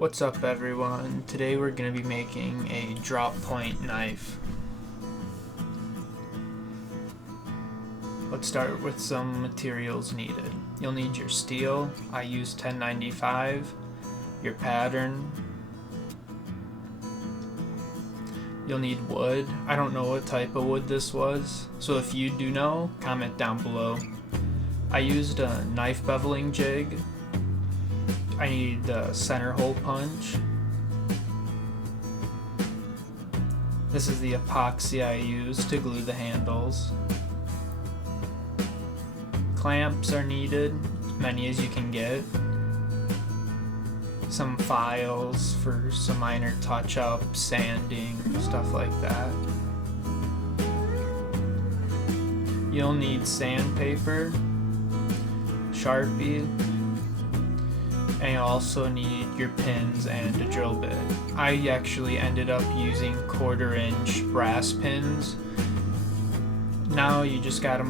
What's up everyone? Today we're going to be making a drop point knife. Let's start with some materials needed. You'll need your steel, I use 1095, your pattern. You'll need wood. I don't know what type of wood this was, so if you do know, comment down below. I used a knife beveling jig. I need a center hole punch. This is the epoxy I use to glue the handles. Clamps are needed, as many as you can get. Some files for some minor touch-up, sanding, stuff like that. You'll need sandpaper, Sharpie, and you also need your pins and a drill bit. I actually ended up using 1/4-inch brass pins. Now you just gotta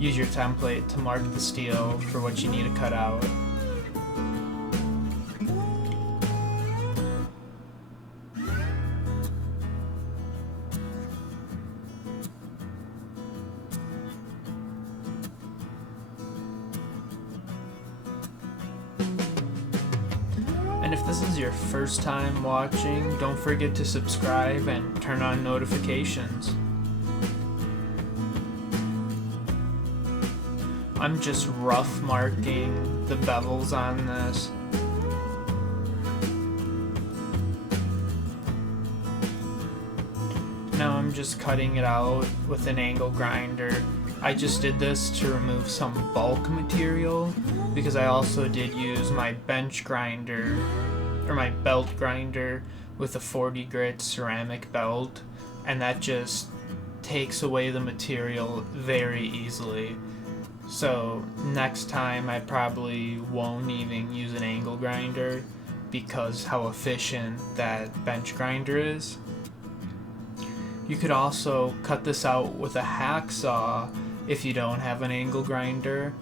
use your template to mark the steel for what you need to cut out. And if this is your first time watching, don't forget to subscribe and turn on notifications. I'm just rough marking the bevels on this. Now I'm just cutting it out with an angle grinder. I just did this to remove some bulk material because I also did use my bench grinder or my belt grinder with a 40 grit ceramic belt, and that just takes away the material very easily. So next time I probably won't even use an angle grinder because how efficient that bench grinder is. You could also cut this out with a hacksaw if you don't have an angle grinder.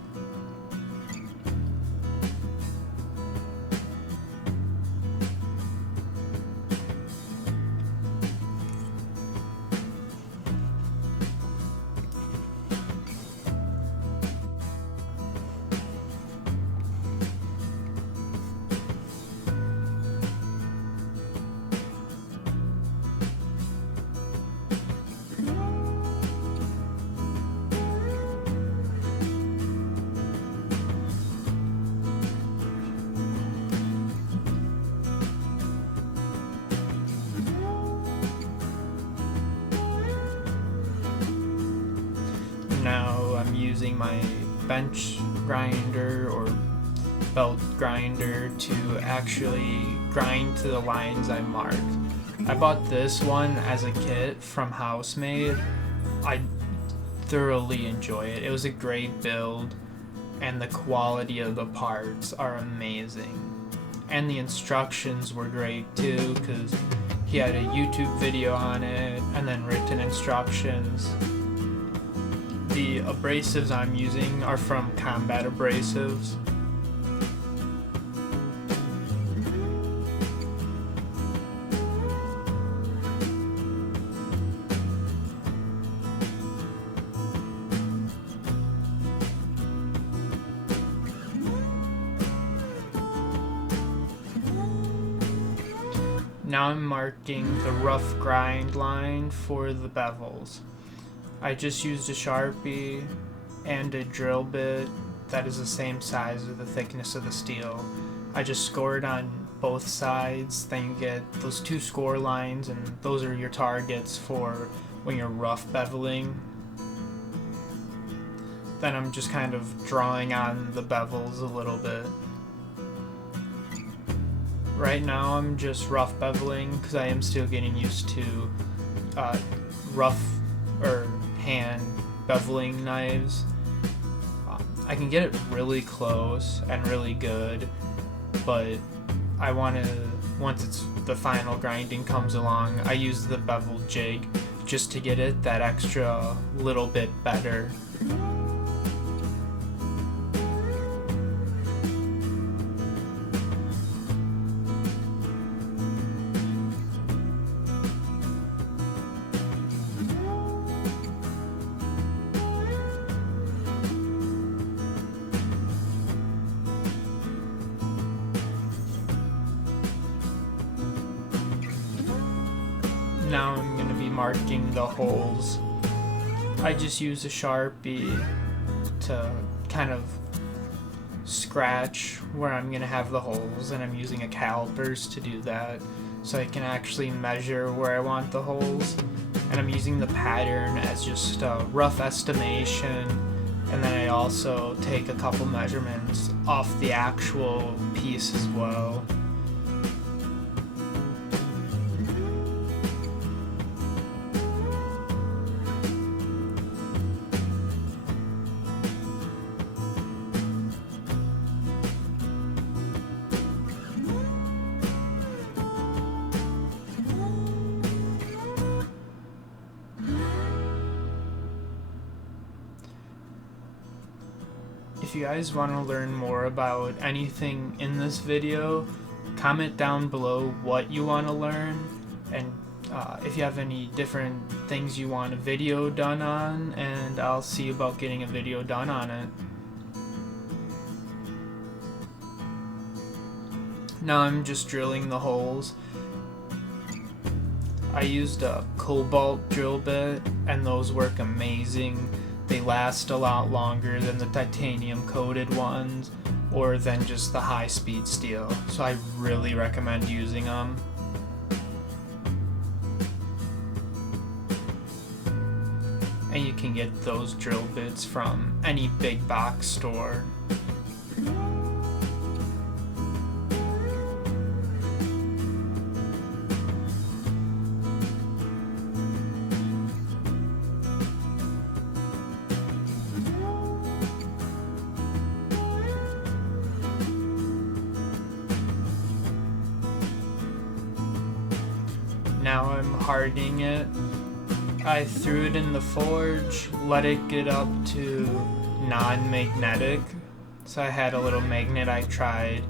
Now I'm using my bench grinder or belt grinder to actually grind to the lines I marked. I bought this one as a kit from Housemade. I thoroughly enjoy it. It was a great build and the quality of the parts are amazing. And the instructions were great too because he had a YouTube video on it and then written instructions. The abrasives I'm using are from Combat Abrasives. Now I'm marking the rough grind line for the bevels. I just used a Sharpie and a drill bit that is the same size or the thickness of the steel. I just scored on both sides, then you get those 2 score lines, and those are your targets for when you're rough beveling. Then I'm just kind of drawing on the bevels a little bit. Right now I'm just rough beveling because I am still getting used to rough or hand beveling knives. I can get it really close and really good, but I want to, once the final grinding comes along, I use the bevel jig just to get it that extra little bit better. now I'm going to be marking the holes. I just use a Sharpie to kind of scratch where I'm going to have the holes, and I'm using a calipers to do that so I can actually measure where I want the holes. And I'm using the pattern as just a rough estimation, and then I also take a couple measurements off the actual piece as well. If you guys want to learn more about anything in this video, comment down below what you want to learn, and if you have any different things you want a video done on, and I'll see about getting a video done on it. Now I'm just drilling the holes. I used a cobalt drill bit, and those work amazing. They last a lot longer than the titanium coated ones or than just the high speed steel, so I really recommend using them. And you can get those drill bits from any big box store. Now I'm hardening it. I threw it in the forge, let it get up to non-magnetic. So I had a little magnet I tried,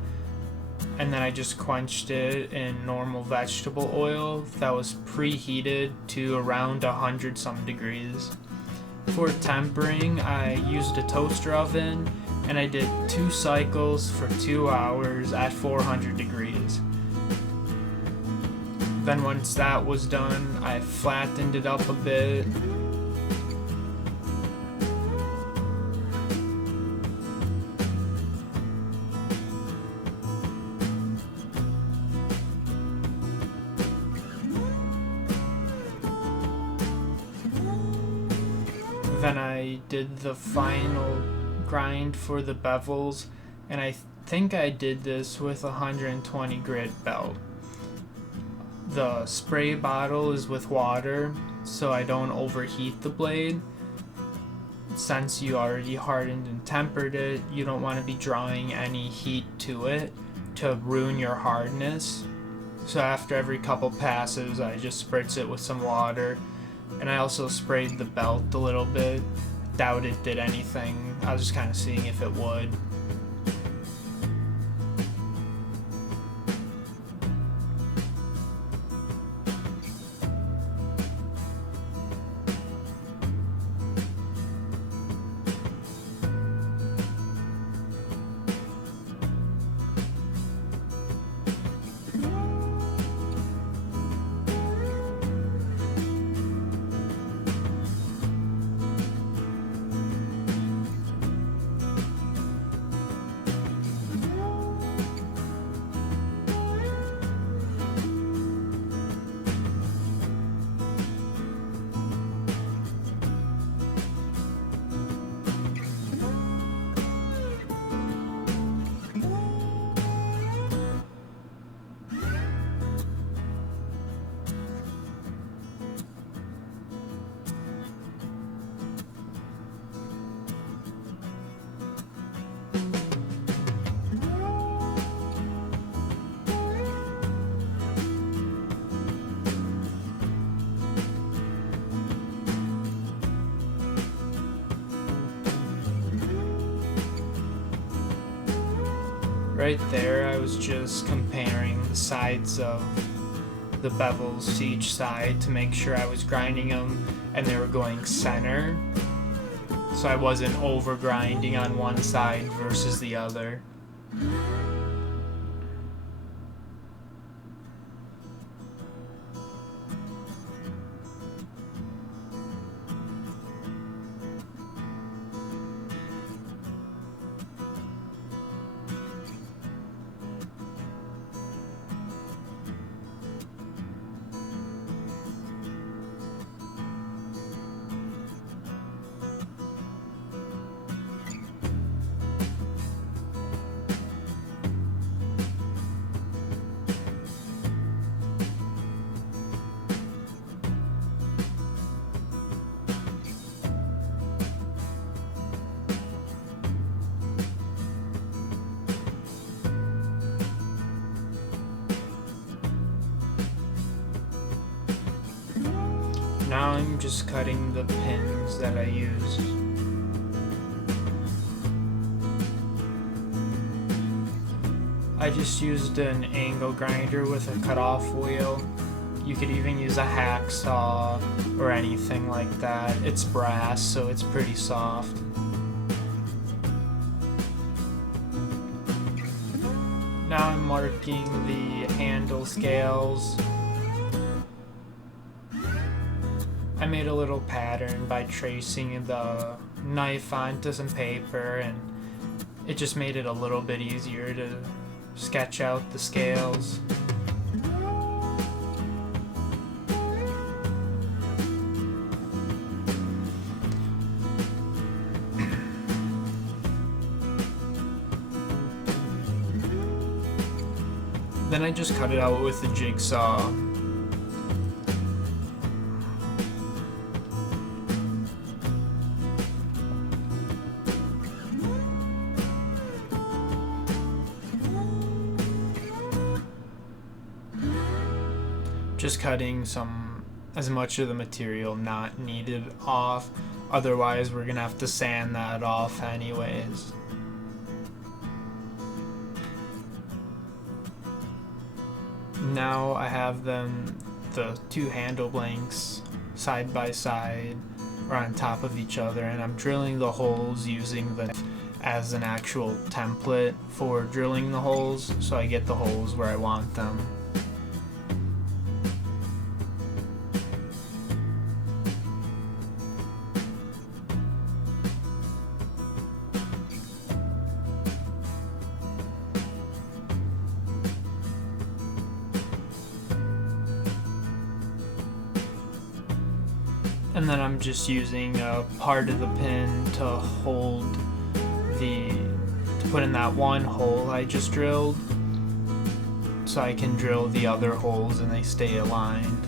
and then I just quenched it in normal vegetable oil that was preheated to around 100 some degrees. For tempering, I used a toaster oven, and I did 2 cycles for 2 hours at 400 degrees. Then once that was done, I flattened it up a bit. Then I did the final grind for the bevels, and I think I did this with a 120 grit belt. The spray bottle is with water, so I don't overheat the blade. Since you already hardened and tempered it, you don't want to be drawing any heat to it to ruin your hardness. So after every couple passes, I just spritz it with some water, and I also sprayed the belt a little bit. Doubt it did anything. I was just kind of seeing if it would. Right there, I was just comparing the sides of the bevels to each side to make sure I was grinding them and they were going center, so I wasn't over grinding on one side versus the other. Now I'm just cutting the pins that I used. I just used an angle grinder with a cutoff wheel. You could even use a hacksaw or anything like that. It's brass, so it's pretty soft. Now I'm marking the handle scales. I made a little pattern by tracing the knife onto some paper, and it just made it a little bit easier to sketch out the scales. Then I just cut it out with a jigsaw. Just cutting as much of the material not needed off, otherwise we're gonna have to sand that off anyways. Now I have the two handle blanks side by side or on top of each other, and I'm drilling the holes using the as an actual template for drilling the holes, so I get the holes where I want them. And then I'm just using a part of the pin to hold to put in that one hole I just drilled, so I can drill the other holes and they stay aligned.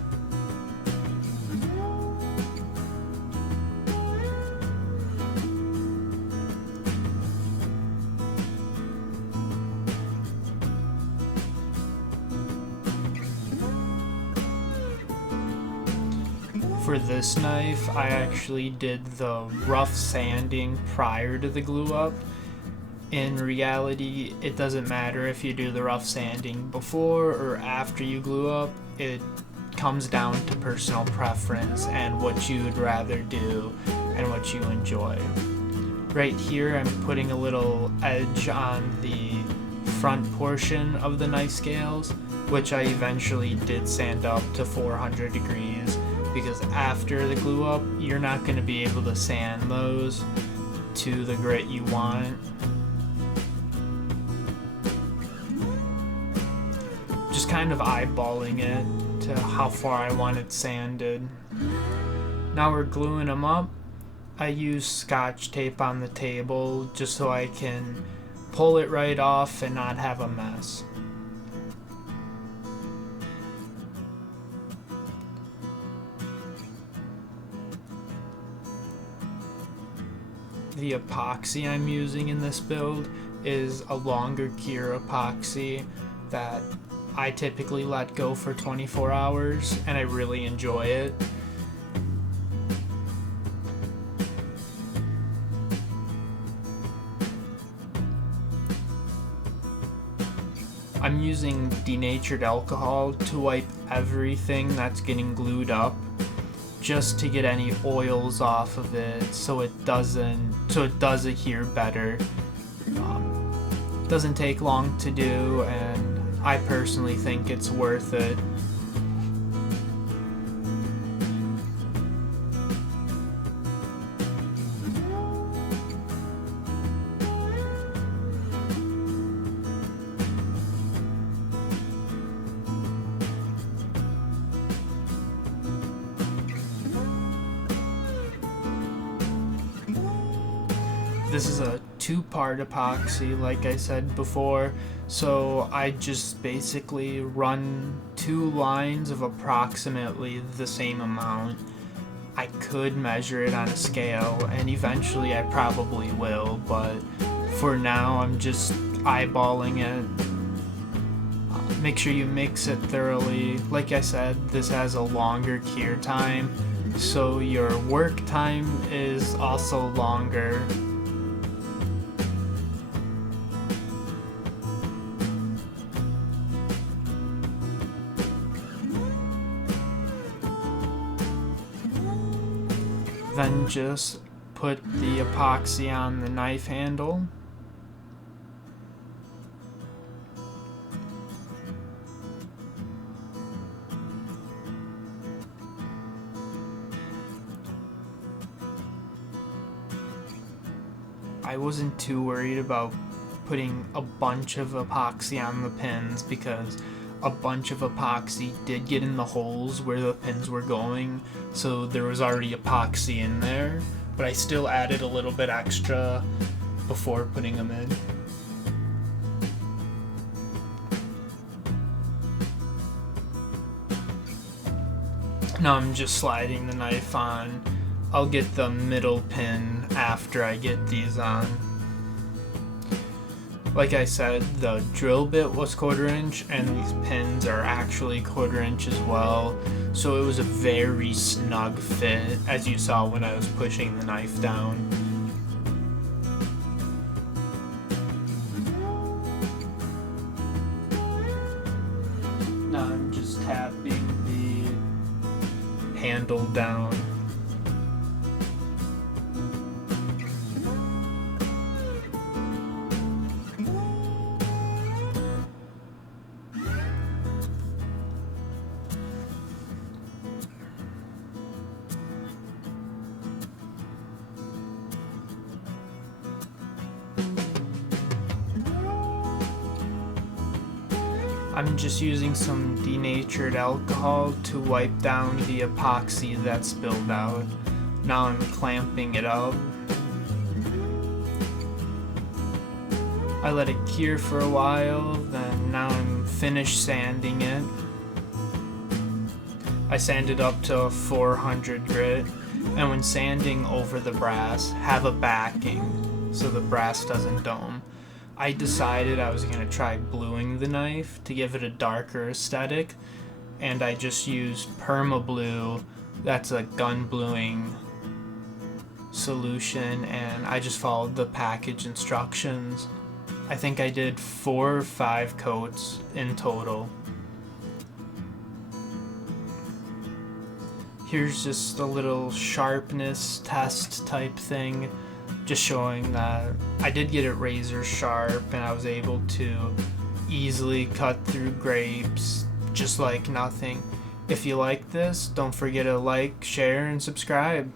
For this knife, I actually did the rough sanding prior to the glue up. In reality, it doesn't matter if you do the rough sanding before or after you glue up. It comes down to personal preference and what you'd rather do and what you enjoy. Right here, I'm putting a little edge on the front portion of the knife scales, which I eventually did sand up to 400 degrees. Because after the glue up, you're not going to be able to sand those to the grit you want. Just kind of eyeballing it to how far I want it sanded. Now we're gluing them up. I use Scotch tape on the table just so I can pull it right off and not have a mess. The epoxy I'm using in this build is a longer cure epoxy that I typically let go for 24 hours, and I really enjoy it. I'm using denatured alcohol to wipe everything that's getting glued up, just to get any oils off of it, so it does adhere better. Doesn't take long to do, and I personally think it's worth it. This is a two-part epoxy, like I said before, so I just basically run two lines of approximately the same amount. I could measure it on a scale, and eventually I probably will, but for now I'm just eyeballing it. Make sure you mix it thoroughly. Like I said, this has a longer cure time, so your work time is also longer. Then just put the epoxy on the knife handle. I wasn't too worried about putting a bunch of epoxy on the pins because a bunch of epoxy did get in the holes where the pins were going, so there was already epoxy in there, but I still added a little bit extra before putting them in. Now I'm just sliding the knife on. I'll get the middle pin after I get these on. Like I said, the drill bit was 1/4 inch and these pins are actually 1/4 inch as well, so it was a very snug fit, as you saw when I was pushing the knife down. Now I'm just tapping the handle down. I'm just using some denatured alcohol to wipe down the epoxy that spilled out. Now I'm clamping it up. I let it cure for a while, then now I'm finished sanding it. I sanded up to 400 grit, and when sanding over the brass, have a backing so the brass doesn't dome. I decided I was going to try bluing the knife to give it a darker aesthetic, and I just used Perma Blue. That's a gun bluing solution, and I just followed the package instructions. I think I did 4 or 5 coats in total. Here's just a little sharpness test type thing, just showing that I did get it razor sharp and I was able to easily cut through grapes just like nothing. If you like this, don't forget to like, share, and subscribe.